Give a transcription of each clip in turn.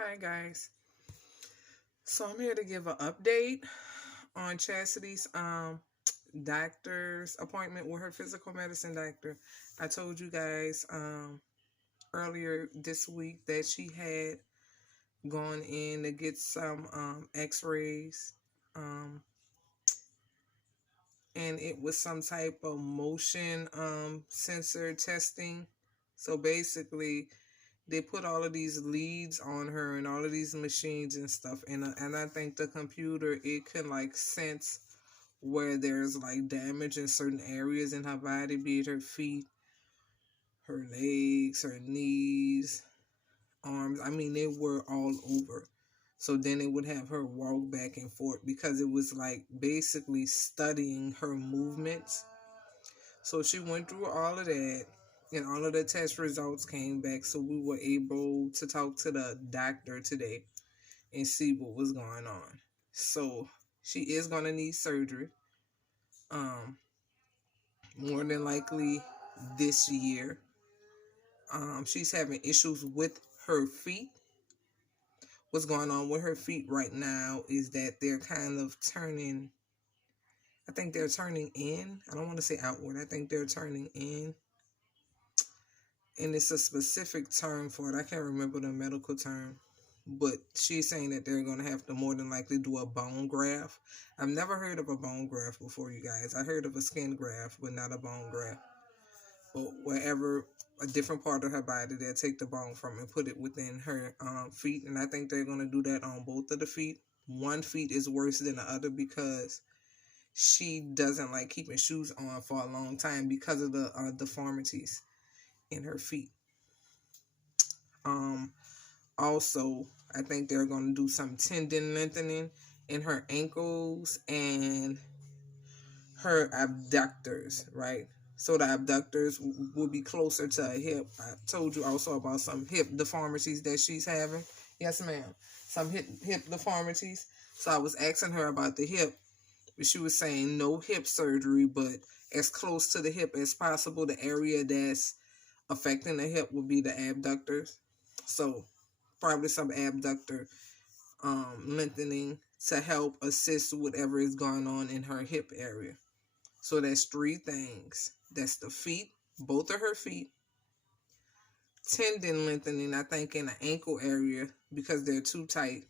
Hi guys. So I'm here to give an update on Chastity's doctor's appointment with her physical medicine doctor. I told you guys earlier this week that she had gone in to get some x-rays um and it was some type of motion sensor testing. So basically they put all of these leads on her and all of these machines and stuff, and I think the computer, it can like sense where there's like damage in certain areas in her body, be it her feet, her legs, her knees, arms. I mean, they were all over. So then it would have her walk back and forth because it was like basically studying her movements. So she went through all of that, and all of the test results came back. So we were able to talk to the doctor today and see what was going on. So she is going to need surgery, um, more than likely this year. She's having issues with her feet. What's going on with her feet right now is that they're kind of turning. I think they're turning in. I don't want to say outward. I think they're turning in, and it's a specific term for it. I can't remember the medical term, but she's saying that they're going to have to more than likely do a bone graft. I've never heard of a bone graft before, you guys. I heard of a skin graft, but not a bone graft. But wherever, a different part of her body, they'll take the bone from and put it within her feet. And I think they're going to do that on both of the feet. One feet is worse than the other because she doesn't like keeping shoes on for a long time because of the deformities in her feet. Um, Also, I think they're going to do some tendon lengthening in her ankles and her abductors, right? So the abductors will be closer to her hip. I told you also about some hip deformities that she's having. Yes, ma'am. Some hip deformities. So I was asking her about the hip, but she was saying no hip surgery, but as close to the hip as possible. The area that's affecting the hip will be the abductors. So probably some abductor lengthening to help assist whatever is going on in her hip area. So that's three things. That's the feet, both of her feet, tendon lengthening, I think in the ankle area because they're too tight,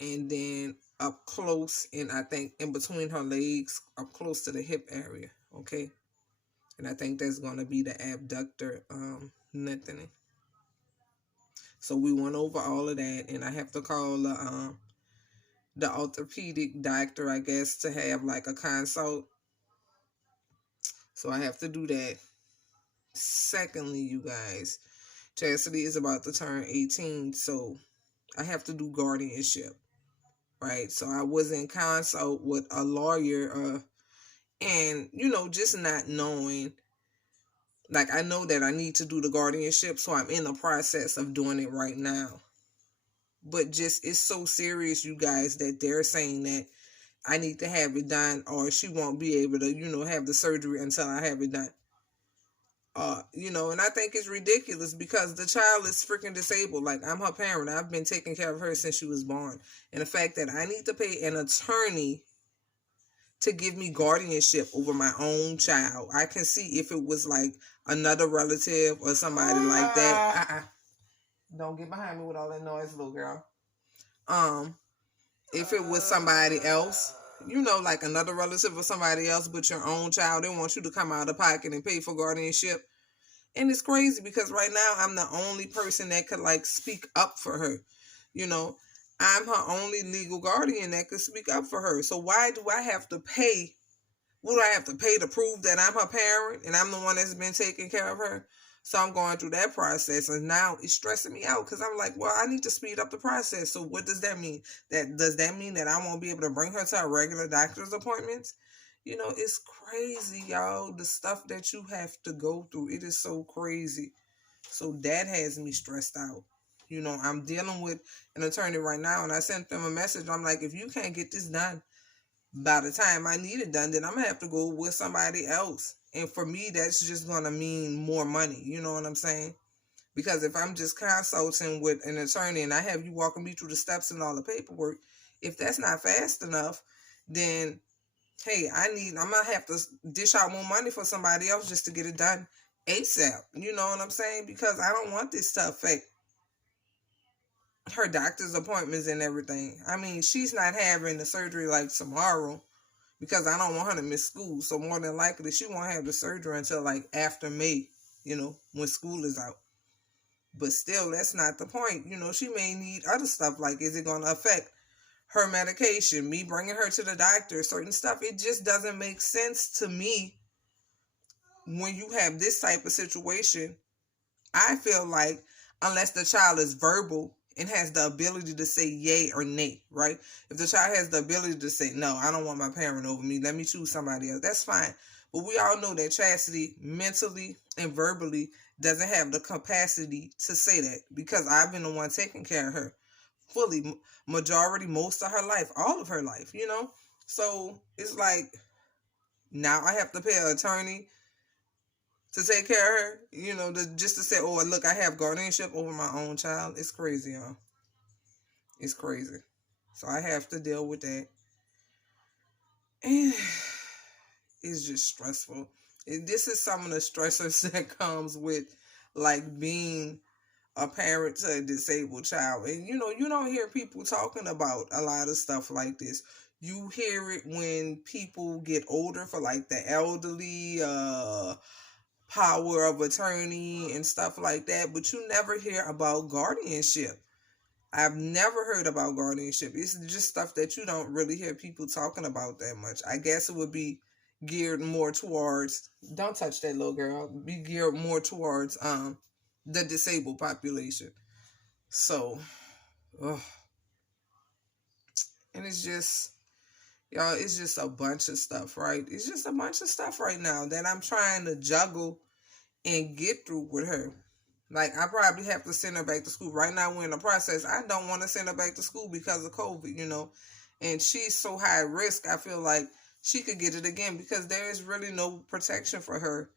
and then up close, and I think in between her legs, up close to the hip area. Okay, and I think that's going to be the abductor lengthening. So we went over all of that, and I have to call the orthopedic doctor, I guess, to have like a consult. So I have to do that. Secondly, you guys, Chastity is about to turn 18, so I have to do guardianship, right? So I was in consult with a lawyer, and just not knowing. Like, I know that I need to do the guardianship, so I'm in the process of doing it right now. But just, it's so serious, you guys, that they're saying that I need to have it done, or she won't be able to, have the surgery until I have it done. And I think it's ridiculous because the child is freaking disabled. Like, I'm her parent. I've been taking care of her since she was born. And the fact that I need to pay an attorney to give me guardianship over my own child. I can see if it was like another relative or somebody like that. Don't get behind me with all that noise, little girl. If it was somebody else, like another relative or somebody else, but your own child, they want you to come out of pocket and pay for guardianship. And it's crazy because right now I'm the only person that could like speak up for her. I'm her only legal guardian that could speak up for her. So why do I have to pay? What do I have to pay to prove that I'm her parent and I'm the one that's been taking care of her? So I'm going through that process, and now it's stressing me out because I'm like, well, I need to speed up the process. So what does that mean? Does that mean that I won't be able to bring her to our regular doctor's appointments? It's crazy, y'all. The stuff that you have to go through, it is so crazy. So that has me stressed out. I'm dealing with an attorney right now, and I sent them a message. I'm like, if you can't get this done by the time I need it done, then I'm going to have to go with somebody else. And for me, that's just going to mean more money. You know what I'm saying? Because if I'm just consulting with an attorney and I have you walking me through the steps and all the paperwork, if that's not fast enough, then hey, I'm gonna have to dish out more money for somebody else just to get it done ASAP. You know what I'm saying? Because I don't want this to affect her doctor's appointments and everything. I mean, she's not having the surgery like tomorrow because I don't want her to miss school. So more than likely, she won't have the surgery until like after May, when school is out. But still, that's not the point. She may need other stuff. Like, is it going to affect her medication, me bringing her to the doctor, certain stuff? It just doesn't make sense to me when you have this type of situation. I feel like unless the child is verbal and has the ability to say yay or nay, right? If the child has the ability to say, no, I don't want my parent over me, let me choose somebody else, that's fine. But we all know that Chasity mentally and verbally doesn't have the capacity to say that, because I've been the one taking care of her fully, majority, most of her life, all of her life, So it's like, now I have to pay an attorney to take care of her, just to say, oh, look, I have guardianship over my own child. It's crazy, y'all. It's crazy. So I have to deal with that. And it's just stressful. This is some of the stressors that comes with, like, being a parent to a disabled child. And, you don't hear people talking about a lot of stuff like this. You hear it when people get older, for, like, the elderly, power of attorney and stuff like that, but you never hear about guardianship. I've never heard about guardianship. It's just stuff that you don't really hear people talking about that much. I guess it would be geared more towards, don't touch that little girl, be geared more towards the disabled population. So, and it's just, y'all, it's just a bunch of stuff, right? It's just a bunch of stuff right now that I'm trying to juggle and get through with her. Like, I probably have to send her back to school. Right now, we're in the process. I don't want to send her back to school because of COVID, And she's so high risk, I feel like she could get it again, because there is really no protection for her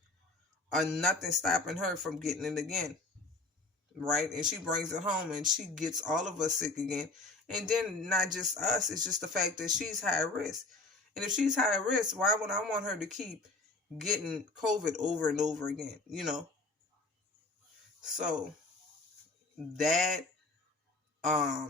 or nothing stopping her from getting it again, right? And she brings it home and she gets all of us sick again. And then not just us, it's just the fact that she's high risk. And if she's high risk, why would I want her to keep getting COVID over and over again, So that, a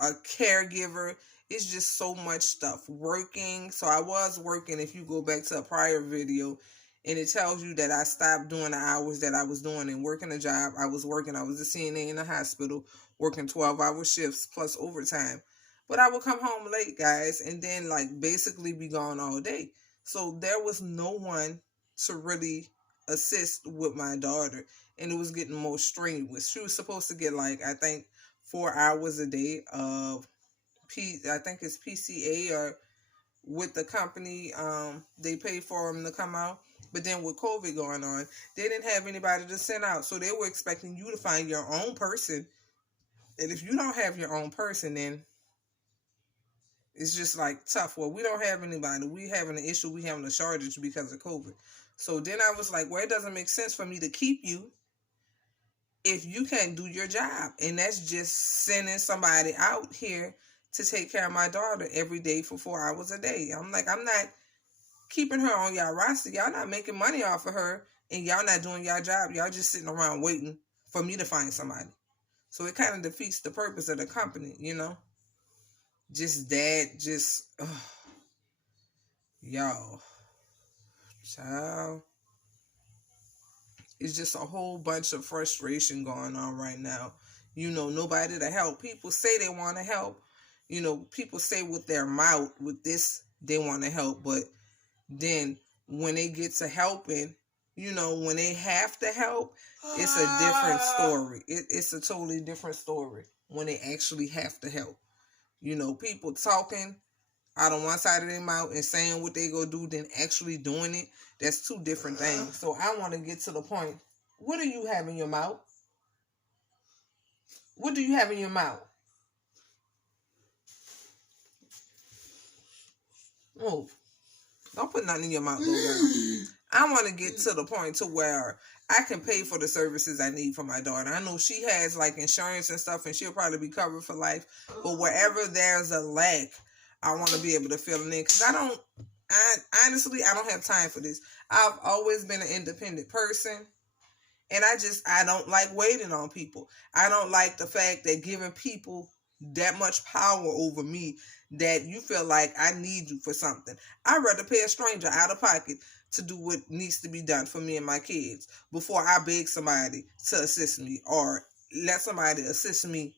caregiver, it's just so much stuff. Working, so I was working, if you go back to a prior video, and it tells you that I stopped doing the hours that I was doing and working a job. I was a CNA in a hospital, working 12-hour shifts plus overtime. But I would come home late, guys, and then like basically be gone all day. So there was no one to really assist with my daughter, and it was getting more strenuous. She was supposed to get, like, I think 4 hours a day of I think it's PCA, or with the company, they pay for them to come out. But then with COVID going on, they didn't have anybody to send out, so they were expecting you to find your own person. And if you don't have your own person, then it's just like tough. Well, we don't have anybody. We having an issue. We having a shortage because of COVID. So then I was like, well, it doesn't make sense for me to keep you if you can't do your job. And that's just sending somebody out here to take care of my daughter every day for 4 hours a day. I'm like, I'm not keeping her on y'all roster. Y'all not making money off of her, and y'all not doing y'all job. Y'all just sitting around waiting for me to find somebody. So it kind of defeats the purpose of the company, Just that, y'all, child. It's just a whole bunch of frustration going on right now. Nobody to help. People say they want to help. People say with their mouth, with this, they want to help. But then when they get to helping, when they have to help, it's a different story. It's a totally different story when they actually have to help. People talking out on one side of their mouth and saying what they go do, then actually doing it. That's two different things. So I want to get to the point. What do you have in your mouth? What do you have in your mouth? Oh, don't put nothing in your mouth, little girl. I want to get to the point to where I can pay for the services I need for my daughter. I know she has like insurance and stuff, and she'll probably be covered for life. But wherever there's a lack, I want to be able to fill it in, because I honestly, I don't have time for this. I've always been an independent person, and I don't like waiting on people. I don't like the fact that giving people that much power over me that you feel like I need you for something. I'd rather pay a stranger out of pocket to do what needs to be done for me and my kids before I beg somebody to assist me, or let somebody assist me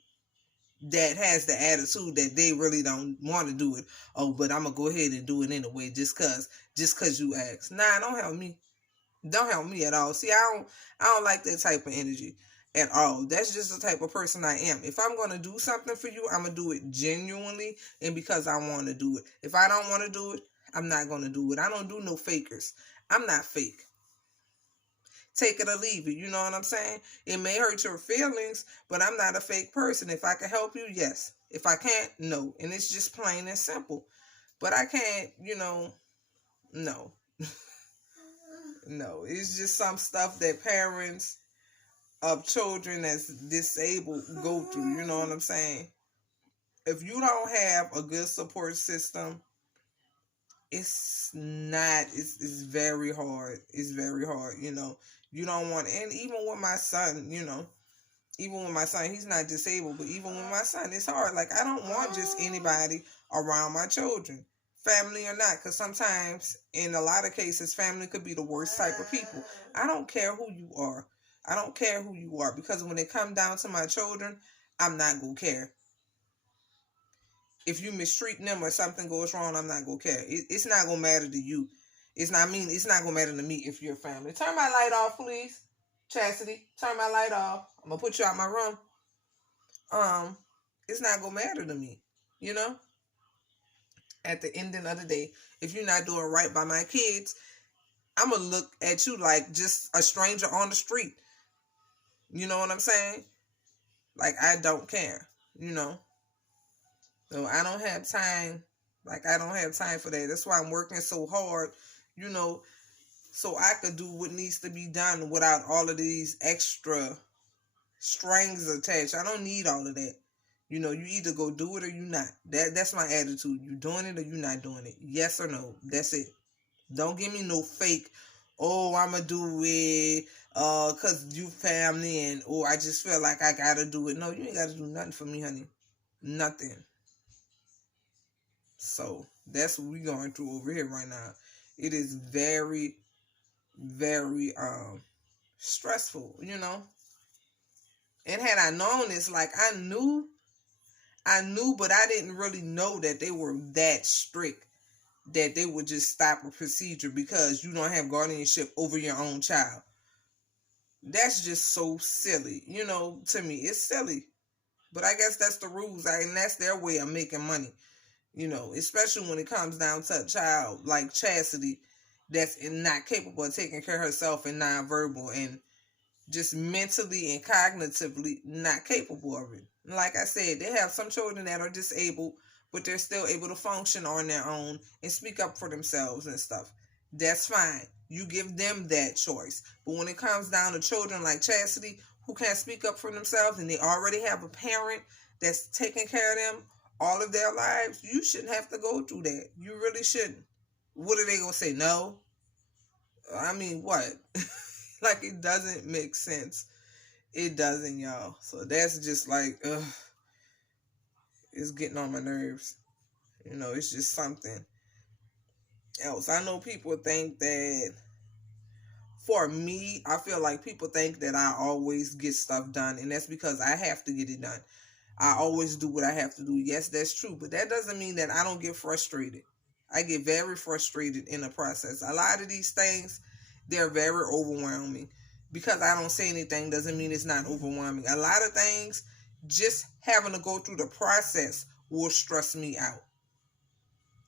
that has the attitude that they really don't want to do it. Oh, but I'm gonna go ahead and do it anyway just cause you asked. Nah, don't help me. Don't help me at all. See, I don't like that type of energy at all. That's just the type of person I am. If I'm gonna do something for you, I'm gonna do it genuinely and because I want to do it. If I don't want to do it, I'm not gonna do it. I don't do no fakers. I'm not fake. Take it or leave it. You know what I'm saying? It may hurt your feelings, but I'm not a fake person. If I can help you, yes. If I can't, no. And it's just plain and simple. But I can't, no. No. It's just some stuff that parents of children that's disabled go through. You know what I'm saying? If you don't have a good support system, it's very hard. It's very hard, You don't want, and even with my son, he's not disabled, but even with my son, it's hard. Like, I don't want just anybody around my children, family or not, because sometimes, in a lot of cases, family could be the worst type of people. I don't care who you are. I don't care who you are, because when it comes down to my children, I'm not going to care. If you mistreat them or something goes wrong, I'm not going to care. It's not going to matter to you. It's not going to matter to me if you're family. Turn my light off, please. Chasity, turn my light off. I'm going to put you out my room. It's not going to matter to me, At the ending of the day, if you're not doing right by my kids, I'm going to look at you like just a stranger on the street. You know what I'm saying? Like, I don't care, So I don't have time. Like, I don't have time for that. That's why I'm working so hard, so I could do what needs to be done without all of these extra strings attached. I don't need all of that. You either go do it or you not. That's my attitude. You doing it or you not doing it. Yes or no. That's it. Don't give me no fake, oh, I'ma do it, cause you family, and I just feel like I gotta do it. No, you ain't gotta do nothing for me, honey. Nothing. So that's what we're going through over here right now. It is very, very stressful, And had I known this, like, I knew, but I didn't really know that they were that strict, that they would just stop a procedure because you don't have guardianship over your own child. That's just so silly, to me. It's silly. But I guess that's the rules, and that's their way of making money, especially when it comes down to a child like Chasity that's not capable of taking care of herself and nonverbal and just mentally and cognitively not capable of it. Like I said, they have some children that are disabled, but they're still able to function on their own and speak up for themselves and stuff. That's fine. You give them that choice. But when it comes down to children like Chasity who can't speak up for themselves and they already have a parent that's taking care of them all of their lives, you shouldn't have to go through that. You really shouldn't. What are they going to say? No? I mean, what? Like, it doesn't make sense. It doesn't, y'all. So that's just like, it's getting on my nerves. It's just something else. I know people think that, for me, I feel like people think that I always get stuff done, and that's because I have to get it done. I always do what I have to do. Yes, that's true, but that doesn't mean that I don't get frustrated. I get very frustrated in the process. A lot of these things, they're very overwhelming. Because I don't say anything doesn't mean it's not overwhelming. A lot of things, just having to go through the process will stress me out.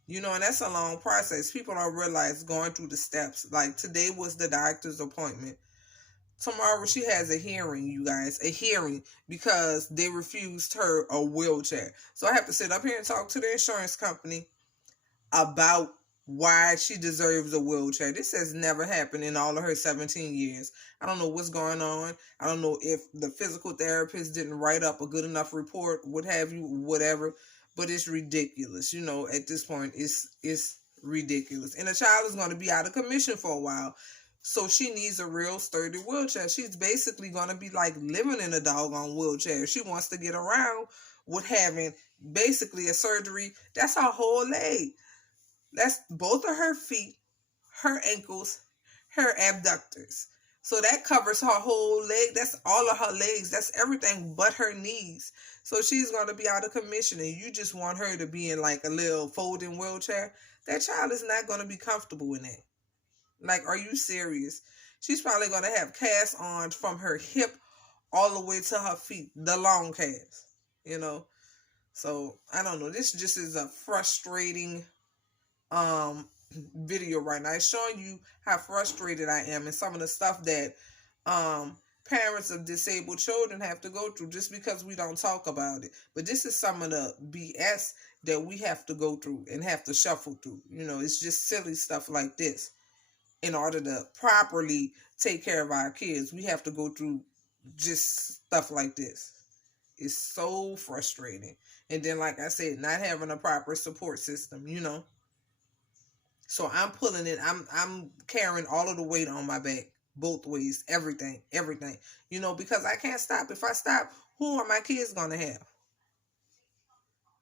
And that's a long process. People don't realize going through the steps. Like, today was the doctor's appointment. Tomorrow she has a hearing, you guys. A hearing because they refused her a wheelchair. So I have to sit up here and talk to the insurance company about why she deserves a wheelchair. This has never happened in all of her 17 years. I don't know what's going on. I don't know if the physical therapist didn't write up a good enough report, what have you, whatever. But it's ridiculous. At this point, it's ridiculous. And the child is going to be out of commission for a while. So she needs a real sturdy wheelchair. She's basically going to be like living in a doggone wheelchair. She wants to get around with having basically a surgery. That's her whole leg. That's both of her feet, her ankles, her abductors. So that covers her whole leg. That's all of her legs. That's everything but her knees. So she's going to be out of commission, and you just want her to be in like a little folding wheelchair. That child is not going to be comfortable in that. Like, are you serious? She's probably going to have cast on from her hip all the way to her feet, the long cast, So I don't know. This just is a frustrating video right now. It's showing you how frustrated I am and some of the stuff that parents of disabled children have to go through just because we don't talk about it. But this is some of the BS that we have to go through and have to shuffle through. It's just silly stuff like this. In order to properly take care of our kids, we have to go through just stuff like this. It's so frustrating. And then, like I said, not having a proper support system, So I'm pulling it. I'm carrying all of the weight on my back, both ways, everything, because I can't stop. If I stop, who are my kids gonna have?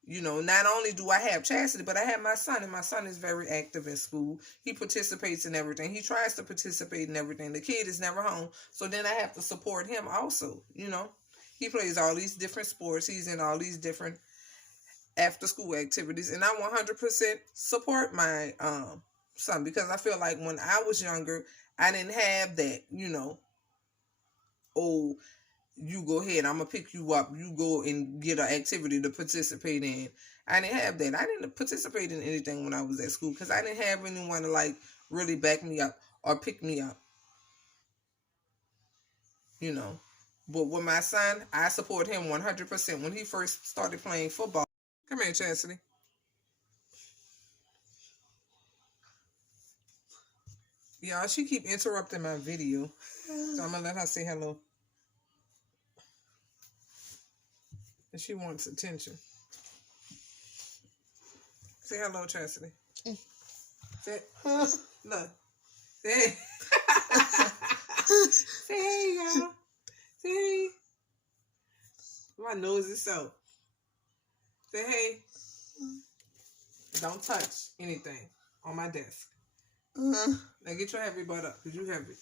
Not only do I have Chasity, but I have my son, and my son is very active in school. He participates in everything. He tries to participate in everything. The kid is never home, so then I have to support him also. He plays all these different sports. He's in all these different after school activities, and I 100% support my son, because I feel like when I was younger, I didn't have that, oh, you go ahead, I'm gonna pick you up, you go and get an activity to participate in. I didn't have that. I didn't participate in anything when I was at school because I didn't have anyone to like really back me up or pick me up. But with my son, I support him 100%. When he first started playing football, come here, Chasity. Y'all, she keep interrupting my video, so I'm gonna let her say hello. And she wants attention. Say hello, Chasity. Say, look. Say, say hey, y'all. Say hey. My nose is so. Say hey. Don't touch anything on my desk. Now get your heavy butt up, because you heavy.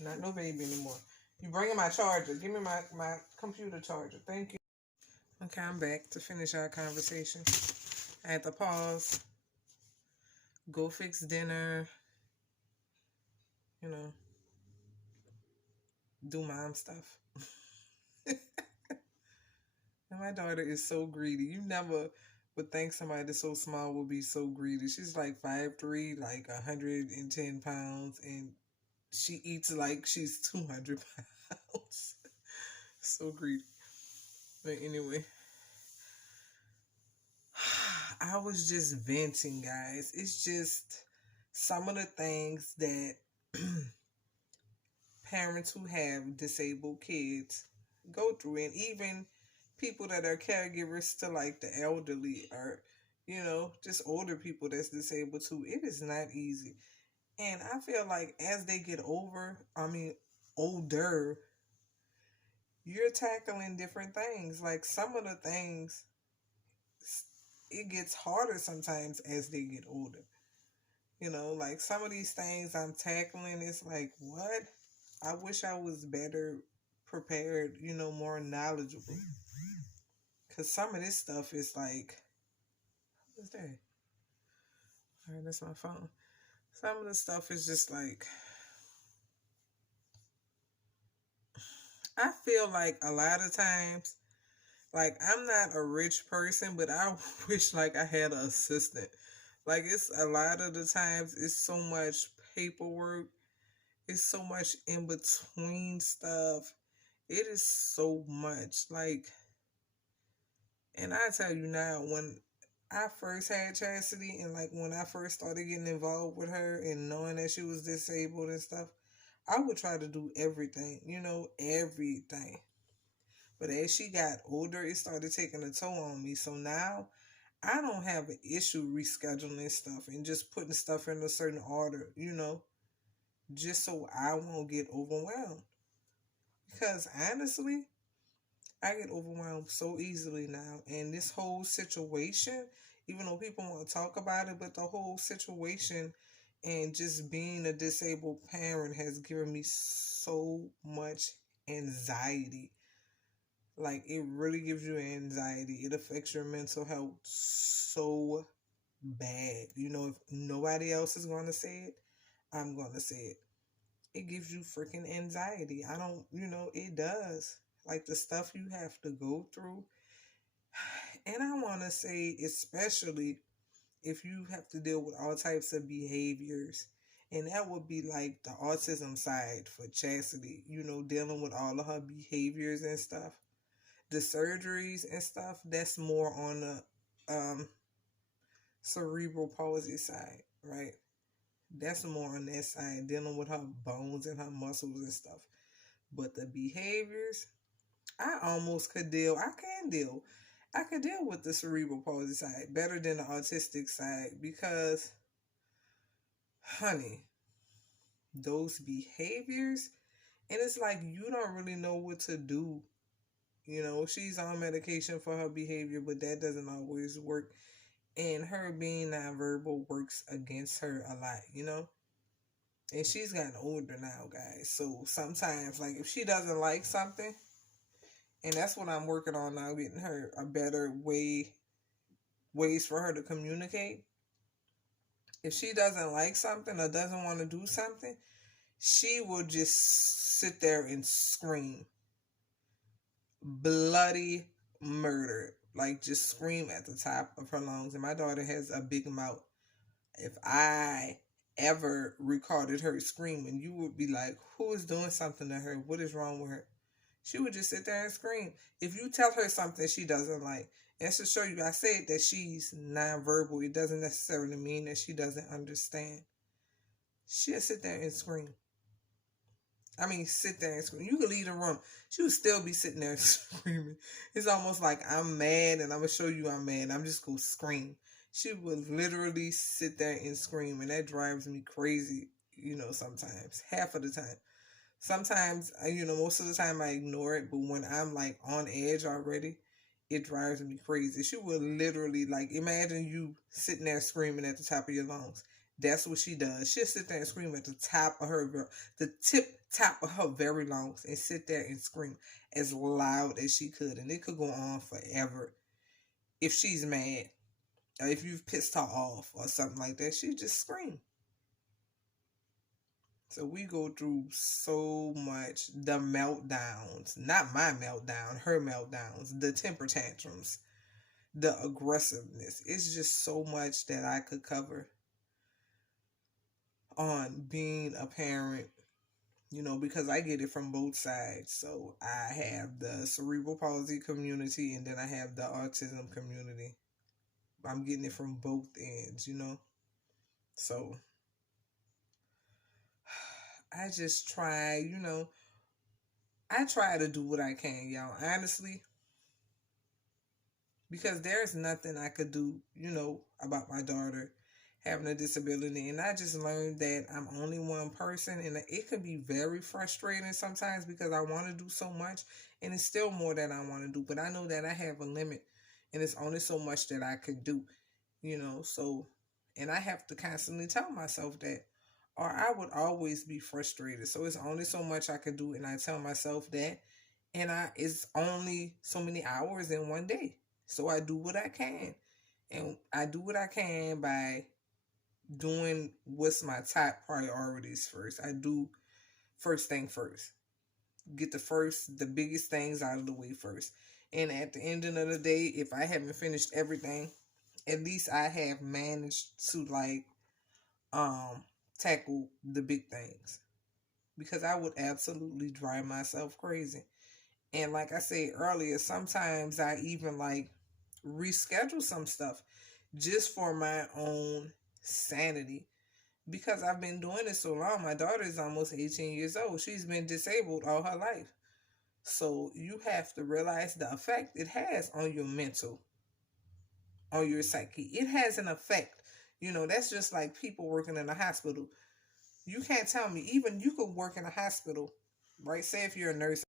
Not no baby anymore. You bringing my charger. Give me my computer charger. Thank you. Okay, I'm back to finish our conversation. I had to pause, go fix dinner, do mom stuff. And my daughter is so greedy. You never would think somebody that's so small would be so greedy. She's like 5'3", like 110 pounds, and she eats like she's 200 pounds. So greedy. But anyway, I was just venting, guys. It's just some of the things that parents who have disabled kids go through, and even people that are caregivers to like the elderly or just older people that's disabled too. It is not easy. And I feel like as they get older, you're tackling different things. Like some of the things, it gets harder sometimes as they get older. Like some of these things I'm tackling, it's like, what? I wish I was better prepared, more knowledgeable. Because some of this stuff is like, what's that? All right, that's my phone. Some of the stuff is just like, I feel like a lot of times, like I'm not a rich person, but I wish like I had an assistant. Like it's a lot of the times it's so much paperwork. It's so much in between stuff. It is so much. Like, and I tell you now, when I first had Chasity, and like when I first started getting involved with her and knowing that she was disabled and stuff, I would try to do everything, everything. But as she got older, it started taking a toll on me. So now I don't have an issue rescheduling stuff and just putting stuff in a certain order, just so I won't get overwhelmed. Because honestly, I get overwhelmed so easily now. And this whole situation, even though people want to talk about it, but the whole situation and just being a disabled parent has given me so much anxiety. Like, it really gives you anxiety. It affects your mental health so bad. If nobody else is going to say it, I'm going to say it. It gives you freaking anxiety. I don't, it does. Like the stuff you have to go through. And I want to say, especially if you have to deal with all types of behaviors. And that would be like the autism side for Chasity, dealing with all of her behaviors and stuff. The surgeries and stuff, that's more on the cerebral palsy side, right? That's more on that side, dealing with her bones and her muscles and stuff. But the behaviors, I almost could deal. I can deal. I could deal with the cerebral palsy side better than the autistic side because, honey, those behaviors, and it's like you don't really know what to do. She's on medication for her behavior, but that doesn't always work. And her being nonverbal works against her a lot. And she's gotten older now, guys. So sometimes, like, if she doesn't like something, and that's what I'm working on now, getting her a better ways for her to communicate. If she doesn't like something or doesn't want to do something, she will just sit there and scream. Bloody murder. Like, just scream at the top of her lungs. And my daughter has a big mouth. If I ever recorded her screaming, you would be like, who is doing something to her? What is wrong with her? She would just sit there and scream. If you tell her something she doesn't like, and to show you, I said that she's nonverbal. It doesn't necessarily mean that she doesn't understand. She'll sit there and scream. I mean, sit there and scream. You could leave the room. She would still be sitting there screaming. It's almost like I'm mad and I'm going to show you I'm mad. I'm just going to scream. She would literally sit there and scream. And that drives me crazy, sometimes. Half of the time. Sometimes, most of the time I ignore it. But when I'm like on edge already, it drives me crazy. She would literally, like, imagine you sitting there screaming at the top of your lungs. That's what she does. She'll sit there and scream at the tip top of her very lungs and sit there and scream as loud as she could. And it could go on forever. If she's mad or if you've pissed her off or something like that, she'll just scream. So we go through so much. The meltdowns, not my meltdown, her meltdowns, the temper tantrums, the aggressiveness. It's just so much that I could cover on being a parent, because I get it from both sides. So I have the cerebral palsy community and then I have the autism community. I'm getting it from both ends, So I just try, I try to do what I can, y'all. Honestly, because there's nothing I could do, about my daughter having a disability. And I just learned that I'm only one person, and it can be very frustrating sometimes because I want to do so much and it's still more that I want to do. But I know that I have a limit and it's only so much that I could do, so, and I have to constantly tell myself that, or I would always be frustrated. So it's only so much I can do. And I tell myself that, and it's only so many hours in one day. So I do what I can. And I do what I can by doing what's my top priorities first. I do first thing first. Get the biggest things out of the way first. And at the end of the day, if I haven't finished everything, at least I have managed to tackle the big things. Because I would absolutely drive myself crazy. And like I said earlier, sometimes I even reschedule some stuff just for my own sanity. Because I've been doing this so long. My daughter is almost 18 years old. She's been disabled all her life. So you have to realize the effect it has on your mental, on your psyche. It has an effect. That's just like people working in a hospital. You can't tell me, even you could work in a hospital, right? Say if you're a nurse